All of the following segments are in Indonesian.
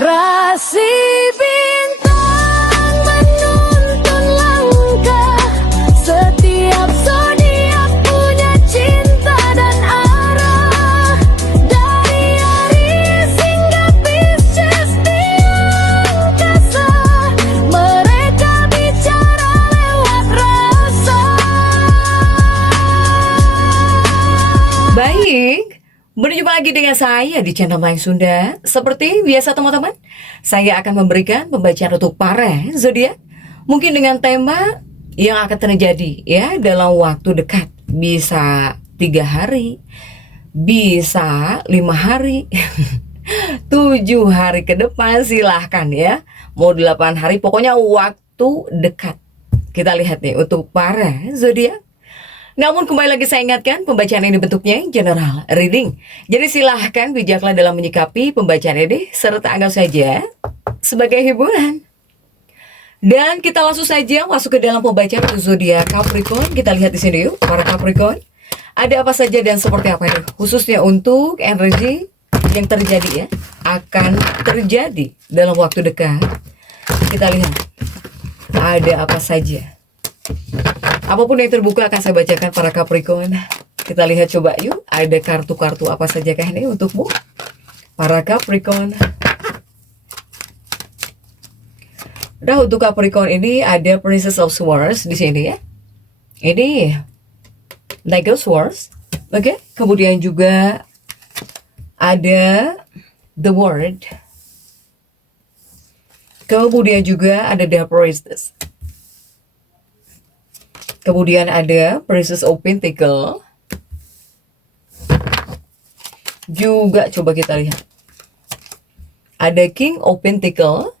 Rasi bintang menuntun langkah, setiap zodiak punya cinta dan arah. Dari Aries hingga Pisces di angkasa, mereka bicara lewat rasa. Baik, berjumpa lagi dengan saya di channel Mayang Sunda. Seperti biasa teman-teman, saya akan memberikan pembacaan untuk para zodiak, mungkin dengan tema yang akan terjadi ya dalam waktu dekat. Bisa 3 hari, bisa 5 hari, 7 hari ke depan, silahkan ya. Mau 8 hari, pokoknya waktu dekat. Kita lihat nih untuk para zodiak. Namun kembali lagi saya ingatkan, pembacaan ini bentuknya general reading. Jadi silahkan bijaklah dalam menyikapi pembacaan ini, serta anggap saja sebagai hiburan. Dan kita langsung saja masuk ke dalam pembacaan untuk zodiak Capricorn. Kita lihat di sini yuk, para Capricorn. Ada apa saja dan seperti apa ini, khususnya untuk energi yang terjadi ya, akan terjadi dalam waktu dekat. Kita lihat ada apa saja. Apapun yang terbuka akan saya bacakan para Capricorn. Kita lihat coba yuk, ada kartu-kartu apa saja kah ini untukmu para Capricorn. Nah, untuk Capricorn ini ada Princess of Swords di sini ya. Ini Knight of Swords. Oke, kemudian juga ada The World. Kemudian juga ada The Priestess. Kemudian ada Princess of Pentacles. Juga coba kita lihat. Ada King of Pentacles.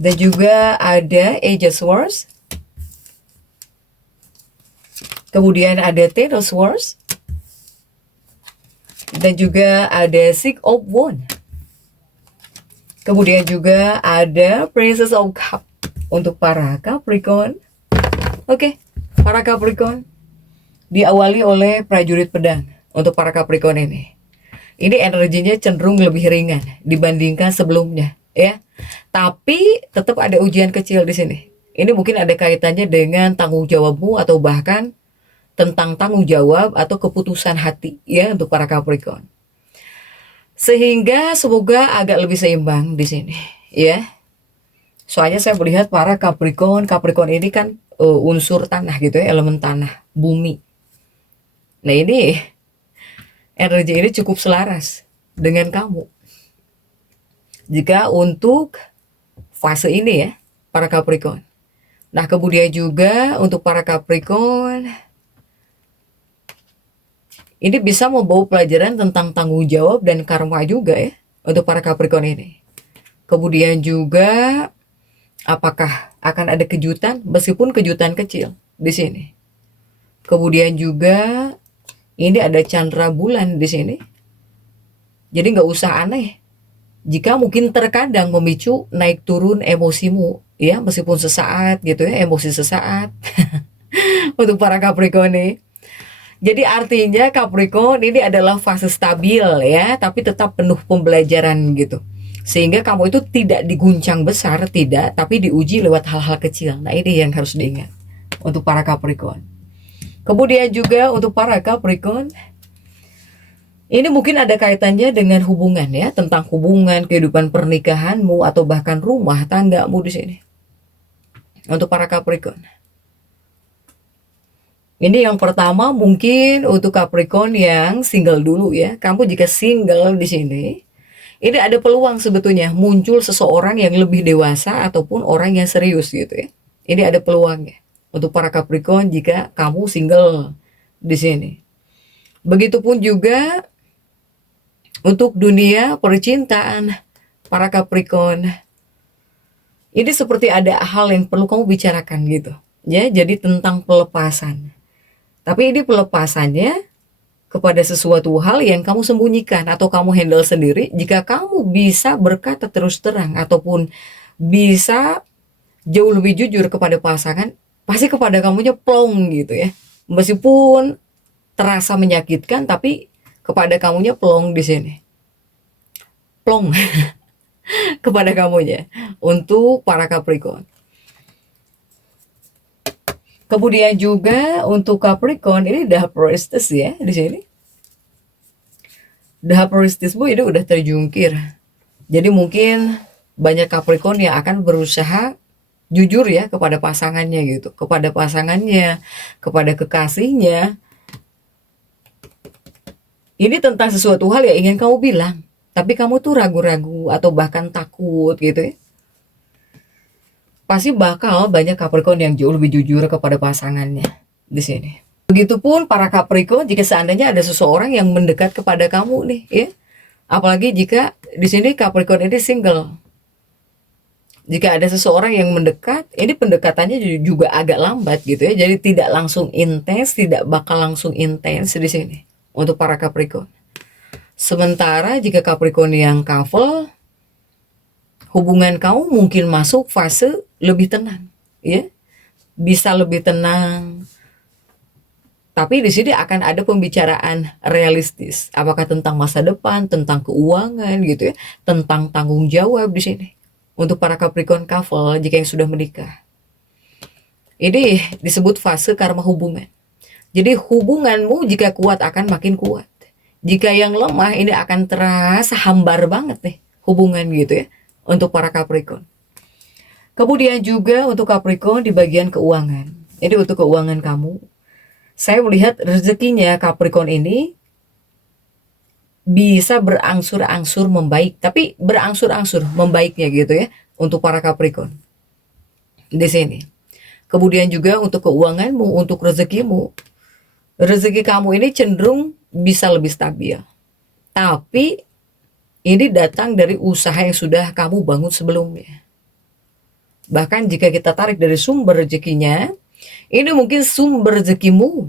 Dan juga ada Ace of Swords. Kemudian ada Ten of Swords. Dan juga ada Six of Wands. Kemudian juga ada Princess of Cups untuk para Capricorn. Oke, para Capricorn, diawali oleh prajurit pedang untuk para Capricorn ini. Ini energinya cenderung lebih ringan dibandingkan sebelumnya, ya. Tapi tetap ada ujian kecil di sini. Ini mungkin ada kaitannya dengan tanggung jawabmu atau bahkan tentang tanggung jawab atau keputusan hati, ya, untuk para Capricorn. Sehingga semoga agak lebih seimbang di sini, ya. Soalnya saya melihat para Capricorn ini kan unsur tanah gitu ya, elemen tanah, bumi. Nah ini energi ini cukup selaras dengan kamu. Jika untuk fase ini ya, para Capricorn. Nah kemudian juga untuk para Capricorn, ini bisa membawa pelajaran tentang tanggung jawab dan karma juga ya, untuk para Capricorn ini. Kemudian juga apakah akan ada kejutan, meskipun kejutan kecil di sini. Kemudian juga ini ada candra bulan di sini. Jadi nggak usah aneh jika mungkin terkadang memicu naik turun emosimu, ya, meskipun sesaat gitu ya, emosi sesaat untuk para Capricorn ini. Jadi artinya Capricorn ini adalah fase stabil ya, tapi tetap penuh pembelajaran gitu. Sehingga kamu itu tidak diguncang besar, tidak, tapi diuji lewat hal-hal kecil. Nah ini yang harus diingat untuk para Capricorn. Kemudian juga untuk para Capricorn, ini mungkin ada kaitannya dengan hubungan ya, tentang hubungan, kehidupan pernikahanmu atau bahkan rumah tanggamu di sini. Untuk para Capricorn. Ini yang pertama mungkin untuk Capricorn yang single dulu ya. Kamu jika single di sini, ini ada peluang sebetulnya muncul seseorang yang lebih dewasa ataupun orang yang serius gitu ya. Ini ada peluangnya untuk para Capricorn jika kamu single di sini. Begitupun juga untuk dunia percintaan para Capricorn. Ini seperti ada hal yang perlu kamu bicarakan gitu. Ya, jadi tentang pelepasan. Tapi ini pelepasannya kepada sesuatu hal yang kamu sembunyikan atau kamu handle sendiri. Jika kamu bisa berkata terus terang ataupun bisa jauh lebih jujur kepada pasangan, pasti kepada kamunya plong gitu ya. Meskipun terasa menyakitkan, tapi kepada kamunya plong di sini. plong kepada kamunya untuk para Capricorn. Kemudian juga untuk Capricorn ini The Priestess ya di sini. The Priestess bu ini udah terjungkir. Jadi mungkin banyak Capricorn yang akan berusaha jujur ya kepada pasangannya gitu, kepada pasangannya, kepada kekasihnya. Ini tentang sesuatu hal yang ingin kamu bilang, tapi kamu tuh ragu-ragu atau bahkan takut gitu ya. Pasti bakal banyak Capricorn yang jauh lebih jujur kepada pasangannya di sini. Begitupun para Capricorn jika seandainya ada seseorang yang mendekat kepada kamu nih ya. Apalagi jika di sini Capricorn ini single. Jika ada seseorang yang mendekat, ini pendekatannya juga agak lambat gitu ya. Jadi tidak langsung intens, tidak bakal langsung intens di sini untuk para Capricorn. Sementara jika Capricorn yang couple, hubungan kamu mungkin masuk fase lebih tenang, ya. Bisa lebih tenang. Tapi di sini akan ada pembicaraan realistis. Apakah tentang masa depan, tentang keuangan gitu ya, tentang tanggung jawab di sini. Untuk para Capricorn couple jika yang sudah menikah. Ini disebut fase karma hubungan. Jadi hubunganmu jika kuat akan makin kuat. Jika yang lemah ini akan terasa hambar banget nih hubungan gitu ya untuk para Capricorn. Kemudian juga untuk Capricorn di bagian keuangan. Ini untuk keuangan kamu. Saya melihat rezekinya Capricorn ini bisa berangsur-angsur membaik, tapi berangsur-angsur membaiknya gitu ya untuk para Capricorn di sini. Kemudian juga untuk keuanganmu, untuk rezekimu, rezeki kamu ini cenderung bisa lebih stabil. Tapi ini datang dari usaha yang sudah kamu bangun sebelumnya. Bahkan jika kita tarik dari sumber rezekinya, ini mungkin sumber rezekimu,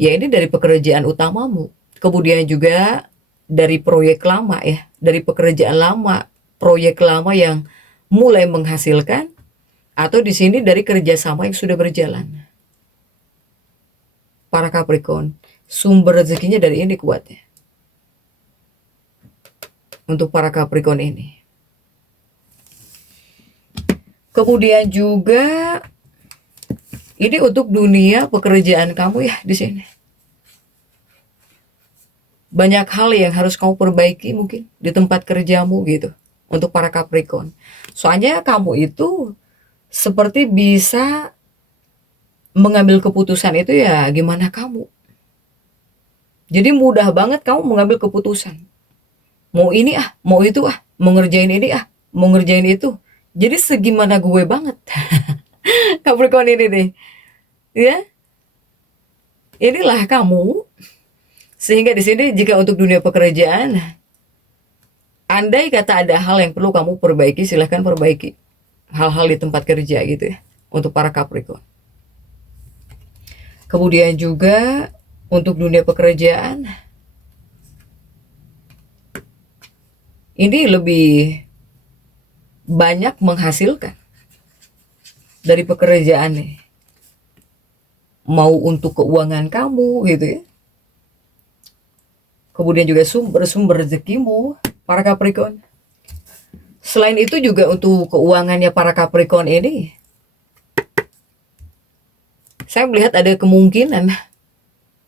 ya ini dari pekerjaan utamamu. Kemudian juga dari proyek lama ya, dari pekerjaan lama, proyek lama yang mulai menghasilkan, atau di sini dari kerjasama yang sudah berjalan. Para Capricorn, sumber rezekinya dari ini kuatnya. Untuk para Capricorn ini. Kemudian juga ini untuk dunia pekerjaan kamu ya di sini. Banyak hal yang harus kamu perbaiki mungkin di tempat kerjamu gitu untuk para Capricorn. Soalnya kamu itu seperti bisa mengambil keputusan itu ya gimana kamu. Jadi mudah banget kamu mengambil keputusan. Mau ini mau itu mau ngerjain ini mau ngerjain itu. Jadi segimana gue banget. Capricorn ini nih. Ya. Inilah kamu. Sehingga di sini jika untuk dunia pekerjaan, andai kata ada hal yang perlu kamu perbaiki, silahkan perbaiki. Hal-hal di tempat kerja gitu ya, untuk para Capricorn. Kemudian juga untuk dunia pekerjaan, ini lebih banyak menghasilkan dari pekerjaan nih. Mau untuk keuangan kamu gitu ya. Kemudian juga sumber-sumber rezekimu, para Capricorn. Selain itu juga untuk keuangannya para Capricorn ini, saya melihat ada kemungkinan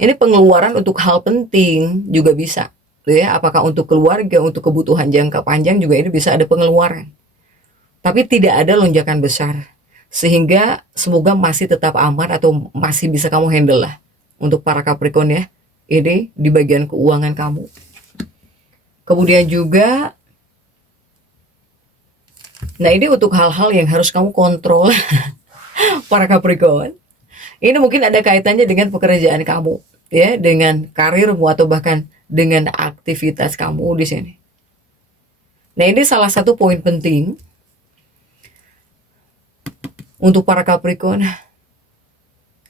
ini pengeluaran untuk hal penting juga bisa. Ya, apakah untuk keluarga, untuk kebutuhan jangka panjang juga ini bisa ada pengeluaran. Tapi tidak ada lonjakan besar. Sehingga semoga masih tetap aman atau masih bisa kamu handle lah. Untuk para Capricorn ya. Ini di bagian keuangan kamu. Kemudian juga, nah ini untuk hal-hal yang harus kamu kontrol para Capricorn. Ini mungkin ada kaitannya dengan pekerjaan kamu, ya, dengan karirmu atau bahkan dengan aktivitas kamu di sini. Nah ini salah satu poin penting untuk para Capricorn.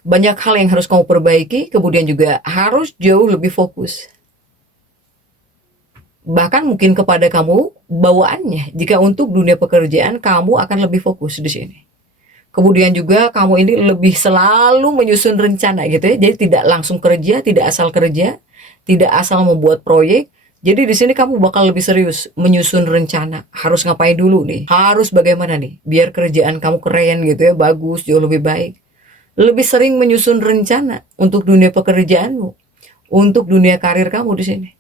Banyak hal yang harus kamu perbaiki, kemudian juga harus jauh lebih fokus. Bahkan mungkin kepada kamu bawaannya, jika untuk dunia pekerjaan kamu akan lebih fokus di sini. Kemudian juga kamu ini lebih selalu menyusun rencana gitu ya. Jadi tidak langsung kerja, tidak asal membuat proyek. Jadi di sini kamu bakal lebih serius menyusun rencana. Harus ngapain dulu nih? Harus bagaimana nih? Biar kerjaan kamu keren gitu ya, bagus, jauh lebih baik. Lebih sering menyusun rencana untuk dunia pekerjaanmu, untuk dunia karir kamu di sini.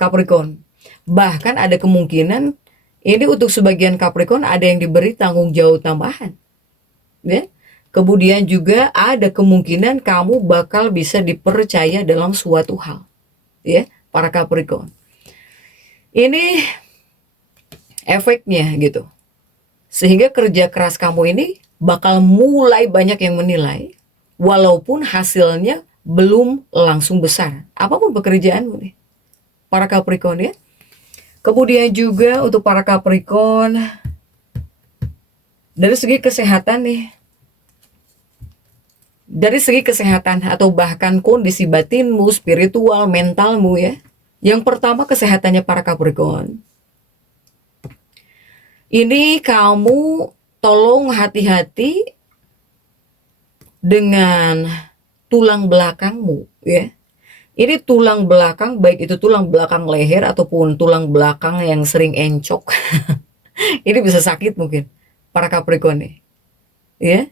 Capricorn. Bahkan ada kemungkinan ini untuk sebagian Capricorn ada yang diberi tanggung jawab tambahan. Ya. Kemudian juga ada kemungkinan kamu bakal bisa dipercaya dalam suatu hal. Ya, para Capricorn. Ini efeknya gitu. Sehingga kerja keras kamu ini bakal mulai banyak yang menilai walaupun hasilnya belum langsung besar. Apapun pekerjaanmu nih. Para Capricorn ya. Kemudian juga untuk para Capricorn dari segi kesehatan nih. Dari segi kesehatan atau bahkan kondisi batinmu, spiritual, mentalmu ya. Yang pertama kesehatannya para Capricorn. Ini kamu tolong hati-hati dengan tulang belakangmu ya. Ini tulang belakang, baik itu tulang belakang leher ataupun tulang belakang yang sering encok. Ini bisa sakit mungkin para Capricorn nih. Ya.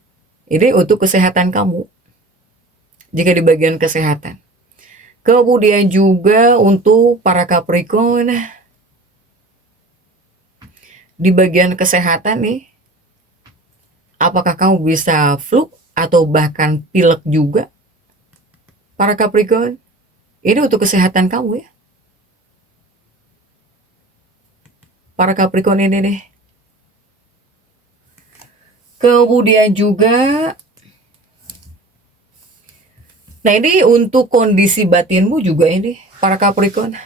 Ini untuk kesehatan kamu. Jika di bagian kesehatan. Kemudian juga untuk para Capricorn di bagian kesehatan nih. Apakah kamu bisa flu atau bahkan pilek juga? Para Capricorn, ini untuk kesehatan kamu ya. Para Capricorn ini nih. Kemudian juga, nah ini untuk kondisi batinmu juga ini, para Capricorn.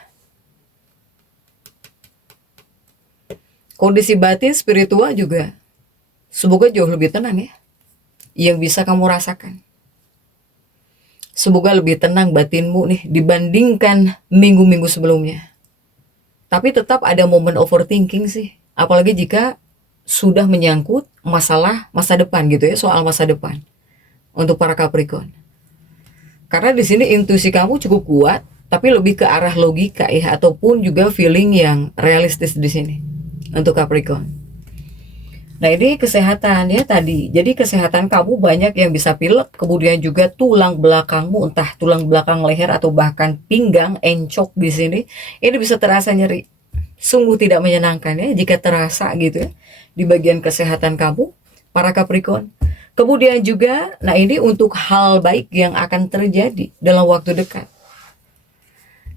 Kondisi batin spiritual juga, semoga jauh lebih tenang ya, yang bisa kamu rasakan. Semoga lebih tenang batinmu nih dibandingkan minggu-minggu sebelumnya. Tapi tetap ada momen overthinking sih, apalagi jika sudah menyangkut masalah masa depan gitu ya, soal masa depan untuk para Capricorn. Karena di sini intuisi kamu cukup kuat, tapi lebih ke arah logika ya, ataupun juga feeling yang realistis di sini untuk Capricorn. Nah ini kesehatan ya tadi. Jadi kesehatan kamu banyak yang bisa pilek, kemudian juga tulang belakangmu, entah tulang belakang leher atau bahkan pinggang encok di sini, ini bisa terasa nyeri. Sungguh tidak menyenangkan ya jika terasa gitu ya di bagian kesehatan kamu para Capricorn. Kemudian juga, nah ini untuk hal baik yang akan terjadi dalam waktu dekat.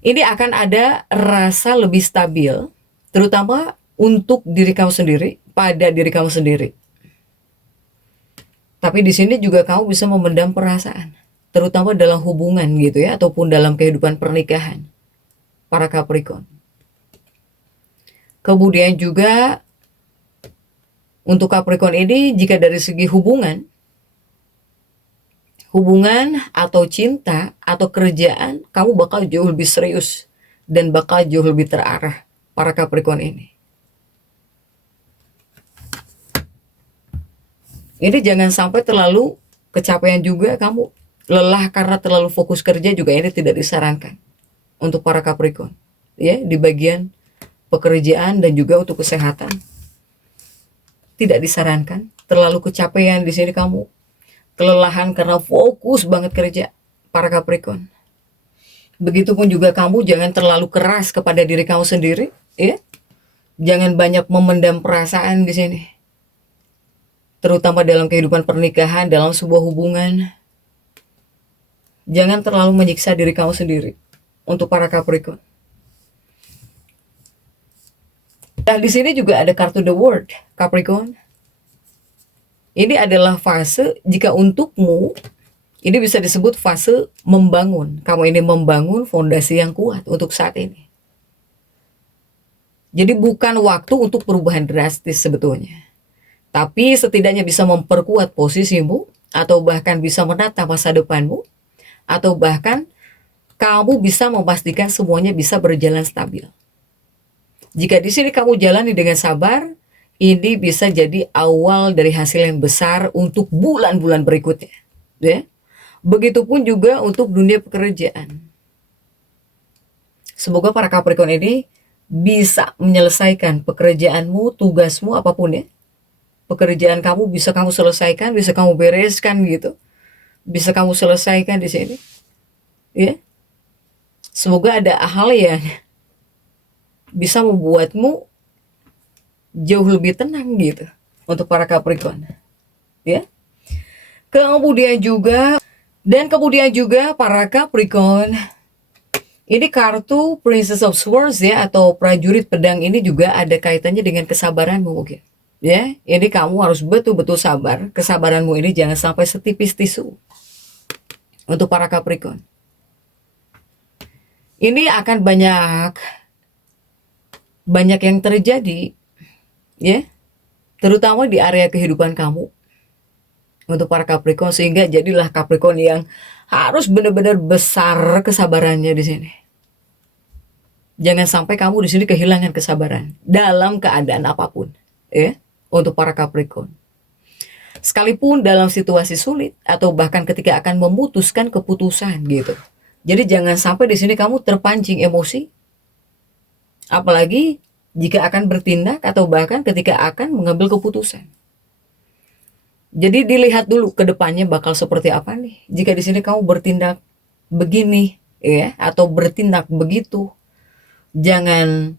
Ini akan ada rasa lebih stabil, terutama untuk diri kamu sendiri, pada diri kamu sendiri. Tapi di sini juga kamu bisa memendam perasaan, terutama dalam hubungan gitu ya, ataupun dalam kehidupan pernikahan, para Capricorn. Kemudian juga untuk Capricorn ini, jika dari segi hubungan atau cinta atau kerjaan, kamu bakal jauh lebih serius dan bakal jauh lebih terarah para Capricorn ini. Ini jangan sampai terlalu kecapean juga kamu, lelah karena terlalu fokus kerja juga ini tidak disarankan untuk para Capricorn ya, di bagian pekerjaan dan juga untuk kesehatan. Tidak disarankan terlalu kecapean di sini kamu, kelelahan karena fokus banget kerja para Capricorn. Begitupun juga kamu jangan terlalu keras kepada diri kamu sendiri ya. Jangan banyak memendam perasaan di sini. Terutama dalam kehidupan pernikahan, dalam sebuah hubungan. Jangan terlalu menyiksa diri kamu sendiri untuk para Capricorn. Nah, di sini juga ada kartu The World, Capricorn. Ini adalah fase jika untukmu, ini bisa disebut fase membangun. Kamu ini membangun fondasi yang kuat untuk saat ini. Jadi bukan waktu untuk perubahan drastis sebetulnya. Tapi setidaknya bisa memperkuat posisimu, atau bahkan bisa menata masa depanmu, atau bahkan kamu bisa memastikan semuanya bisa berjalan stabil. Jika di sini kamu jalani dengan sabar, ini bisa jadi awal dari hasil yang besar untuk bulan-bulan berikutnya. Ya. Begitupun juga untuk dunia pekerjaan. Semoga para Capricorn ini bisa menyelesaikan pekerjaanmu, tugasmu, apapun ya. Pekerjaan kamu bisa kamu selesaikan, bisa kamu bereskan gitu. Bisa kamu selesaikan di sini. Ya. Semoga ada hal yang bisa membuatmu jauh lebih tenang gitu untuk para Capricorn. Ya. Kemudian juga para Capricorn, ini kartu Princess of Swords ya, atau prajurit pedang ini juga ada kaitannya dengan kesabaranmu mungkin. Ya, ini kamu harus betul-betul sabar. Kesabaranmu ini jangan sampai setipis tisu. Untuk para Capricorn, ini akan banyak yang terjadi ya, terutama di area kehidupan kamu untuk para Capricorn, sehingga jadilah Capricorn yang harus benar-benar besar kesabarannya di sini. Jangan sampai kamu di sini kehilangan kesabaran dalam keadaan apapun ya, untuk para Capricorn. Sekalipun dalam situasi sulit atau bahkan ketika akan memutuskan keputusan gitu. Jadi jangan sampai di sini kamu terpancing emosi, apalagi jika akan bertindak atau bahkan ketika akan mengambil keputusan. Jadi dilihat dulu ke depannya bakal seperti apa nih. Jika di sini kamu bertindak begini ya, atau bertindak begitu, jangan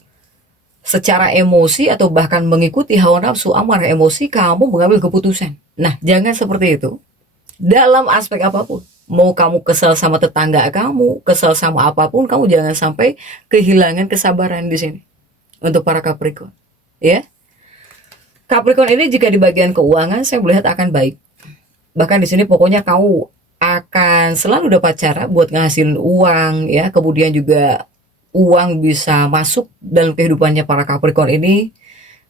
secara emosi atau bahkan mengikuti hawa nafsu, amarah, emosi kamu mengambil keputusan. Nah, jangan seperti itu. Dalam aspek apapun, mau kamu kesal sama tetangga kamu, kesal sama apapun, kamu jangan sampai kehilangan kesabaran di sini. Untuk para Capricorn, ya. Capricorn ini jika di bagian keuangan saya melihat akan baik. Bahkan di sini pokoknya kamu akan selalu dapat cara buat ngasilin uang ya, kemudian juga uang bisa masuk dalam kehidupannya para Capricorn ini,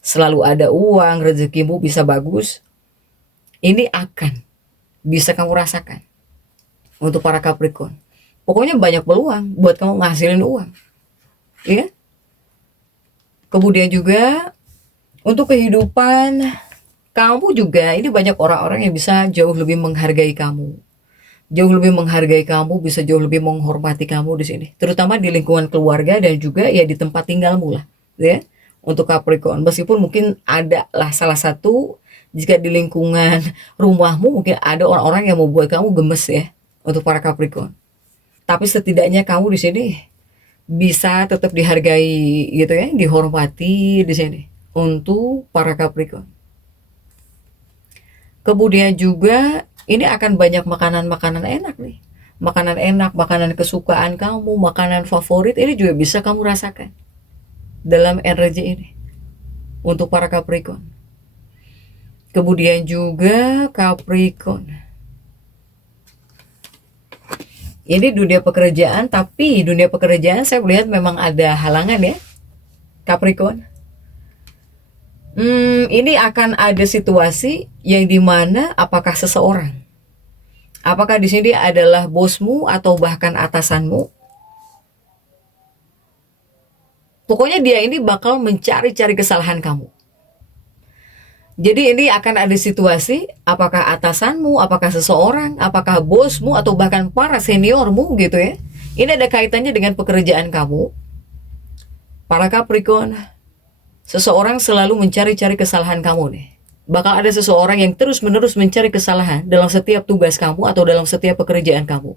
selalu ada uang, rezekimu bisa bagus. Ini akan bisa kamu rasakan untuk para Capricorn. Pokoknya banyak peluang buat kamu ngasilin uang. Ya. Kemudian juga untuk kehidupan kamu juga, ini banyak orang-orang yang bisa jauh lebih menghargai kamu. Jauh lebih menghargai kamu, bisa jauh lebih menghormati kamu di sini, terutama di lingkungan keluarga dan juga ya di tempat tinggalmu lah, ya. Untuk Capricorn, meskipun mungkin ada lah salah satu, jika di lingkungan rumahmu mungkin ada orang-orang yang membuat kamu gemes ya, untuk para Capricorn. Tapi setidaknya kamu di sini bisa tetap dihargai gitu ya, dihormati di sini untuk para Capricorn. Kemudian juga ini akan banyak makanan-makanan enak nih. Makanan enak, makanan kesukaan kamu, makanan favorit, ini juga bisa kamu rasakan dalam energi ini untuk para Capricorn. Kemudian juga Capricorn, ini dunia pekerjaan, tapi dunia pekerjaan saya melihat memang ada halangan ya, Capricorn. Ini akan ada situasi yang dimana apakah seseorang, apakah di sini adalah bosmu atau bahkan atasanmu, pokoknya dia ini bakal mencari-cari kesalahan kamu. Jadi ini akan ada situasi, apakah atasanmu, apakah seseorang, apakah bosmu, atau bahkan para seniormu gitu ya. Ini ada kaitannya dengan pekerjaan kamu. Para Capricorn, seseorang selalu mencari-cari kesalahan kamu nih. Bakal ada seseorang yang terus-menerus mencari kesalahan dalam setiap tugas kamu atau dalam setiap pekerjaan kamu.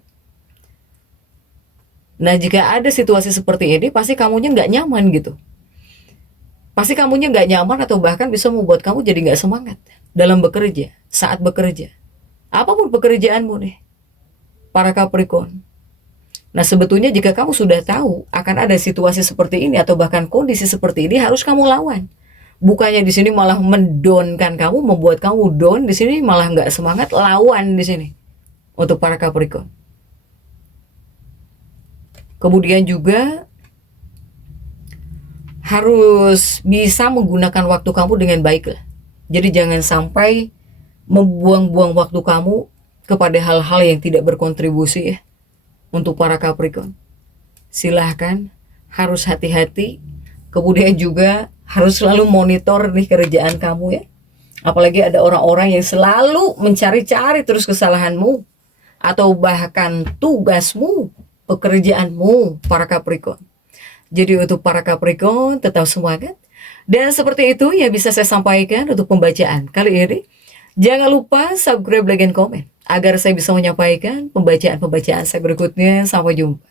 Nah, jika ada situasi seperti ini, pasti kamunya nggak nyaman gitu. Pasti kamunya nggak nyaman atau bahkan bisa membuat kamu jadi nggak semangat dalam bekerja, saat bekerja. Apapun pekerjaanmu nih, para Capricorn. Nah, sebetulnya jika kamu sudah tahu akan ada situasi seperti ini atau bahkan kondisi seperti ini, harus kamu lawan. Bukannya di sini malah mendonkan kamu, membuat kamu down, di sini malah nggak semangat, lawan di sini untuk para Capricorn. Kemudian juga harus bisa menggunakan waktu kamu dengan baik lah. Jadi jangan sampai membuang-buang waktu kamu kepada hal-hal yang tidak berkontribusi ya. Untuk para Capricorn, silahkan, harus hati-hati. Kemudian juga harus selalu monitor nih kerjaan kamu ya. Apalagi ada orang-orang yang selalu mencari-cari terus kesalahanmu, atau bahkan tugasmu, pekerjaanmu, para Capricorn. Jadi untuk para Capricorn tetap semangat. Dan seperti itu yang bisa saya sampaikan untuk pembacaan kali ini. Jangan lupa subscribe, like, dan komen agar saya bisa menyampaikan pembacaan-pembacaan saya berikutnya. Sampai jumpa.